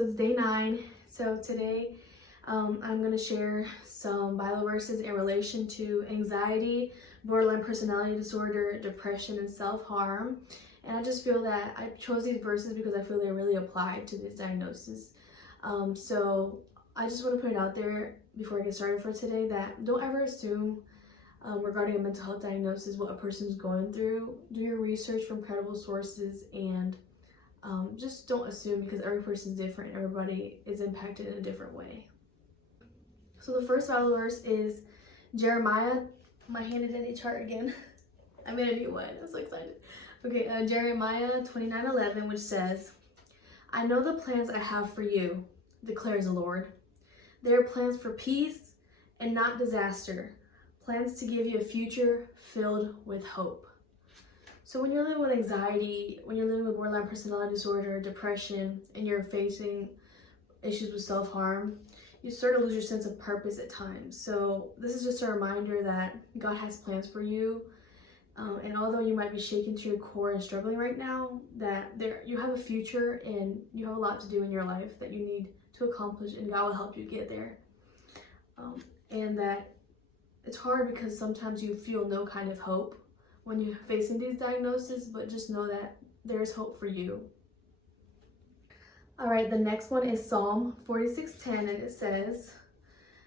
so it's day 9. So today I'm going to share some Bible verses in relation to anxiety, borderline personality disorder, depression, and self-harm. And I just feel that I chose these verses because I feel they really apply to this diagnosis. So I just want to put it out there before I get started for today that don't ever assume regarding a mental health diagnosis what a person's going through. Do your research from credible sources and just don't assume, because every person's different. Everybody is impacted in a different way. So the first Bible verse is Jeremiah. My hand is in a chart again. I made a new one. I'm so excited. Okay, Jeremiah 29:11, which says, "I know the plans I have for you, declares the Lord. They are plans for peace and not disaster, plans to give you a future filled with hope." So when you're living with anxiety, when you're living with borderline personality disorder, depression, and you're facing issues with self-harm, you start to lose your sense of purpose at times. So this is just a reminder that God has plans for you. And although you might be shaken to your core and struggling right now, that you have a future and you have a lot to do in your life that you need to accomplish, and God will help you get there. And that it's hard because sometimes you feel no kind of hope when you're facing these diagnoses, but just know that there's hope for you. All right, the next one is Psalm 46:10, and it says,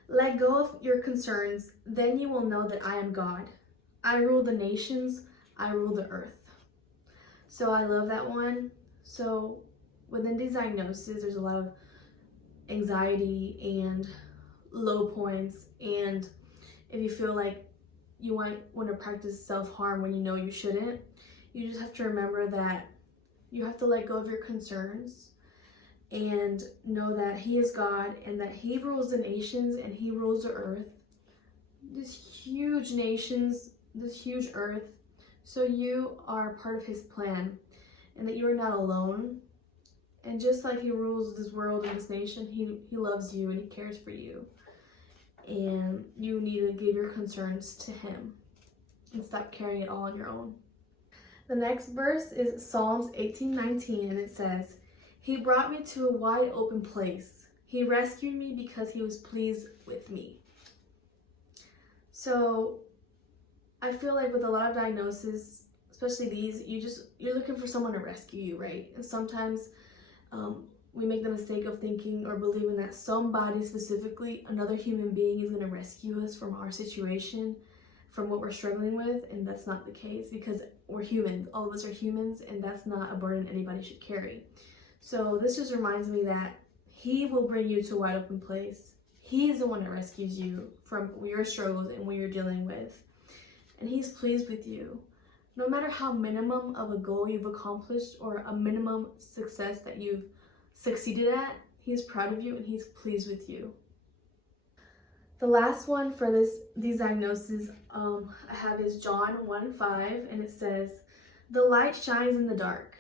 "Let go of your concerns, then you will know that I am God. I rule the nations, I rule the earth." So I love that one. So within these diagnoses, there's a lot of anxiety and low points, and if you feel like you might want to practice self-harm when you know you shouldn't, you just have to remember that you have to let go of your concerns and know that He is God and that He rules the nations and He rules the earth. These huge nations, this huge earth. So you are part of His plan, and that you are not alone. And just like He rules this world and this nation, He loves you and He cares for you. And you need to give your concerns to Him and stop carrying it all on your own. The next verse is Psalms 18:19, and it says, "He brought me to a wide open place. He rescued me because He was pleased with me." So I feel like with a lot of diagnoses, especially these, you're looking for someone to rescue you, right? And sometimes we make the mistake of thinking or believing that somebody, specifically another human being, is going to rescue us from our situation, from what we're struggling with, and that's not the case, because we're humans. All of us are humans, and that's not a burden anybody should carry. So this just reminds me that He will bring you to a wide open place. He's the one that rescues you from your struggles and what you're dealing with, and He's pleased with you. No matter how minimum of a goal you've accomplished or a minimum success that you've succeeded at, He's proud of you and He's pleased with you. The last one for these diagnoses I have is John 1:5, and it says, "The light shines in the dark,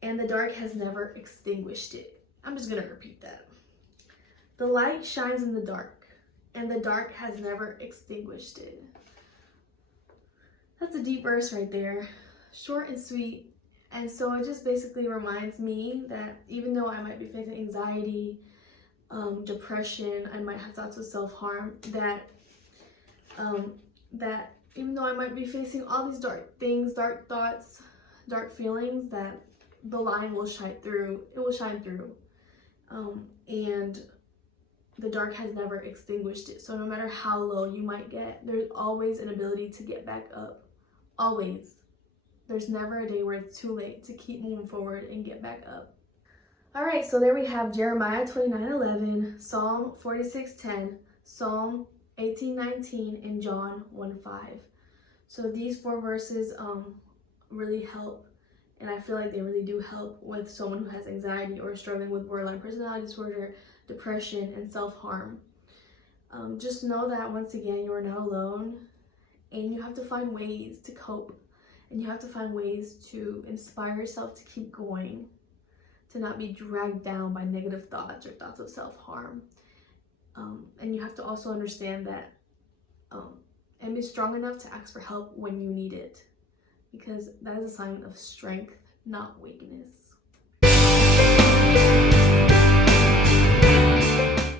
and the dark has never extinguished it." I'm just going to repeat that. The light shines in the dark, and the dark has never extinguished it. That's a deep verse right there, short and sweet. And so it just basically reminds me that even though I might be facing anxiety, depression, I might have thoughts of self-harm, that even though I might be facing all these dark things, dark thoughts, dark feelings, that the light will shine through. It will shine through. And the dark has never extinguished it. So no matter how low you might get, there's always an ability to get back up. Always. There's never a day where it's too late to keep moving forward and get back up. All right, so there we have Jeremiah 29:11, Psalm 46:10, Psalm 18:19, and John 1:5. So these 4 verses really help, and I feel like they really do help with someone who has anxiety or struggling with borderline personality disorder, depression, and self-harm. Just know that once again, you are not alone, and you have to find ways to cope, and you have to find ways to inspire yourself to keep going, to not be dragged down by negative thoughts or thoughts of self-harm. And you have to also understand that and be strong enough to ask for help when you need it, because that is a sign of strength, not weakness.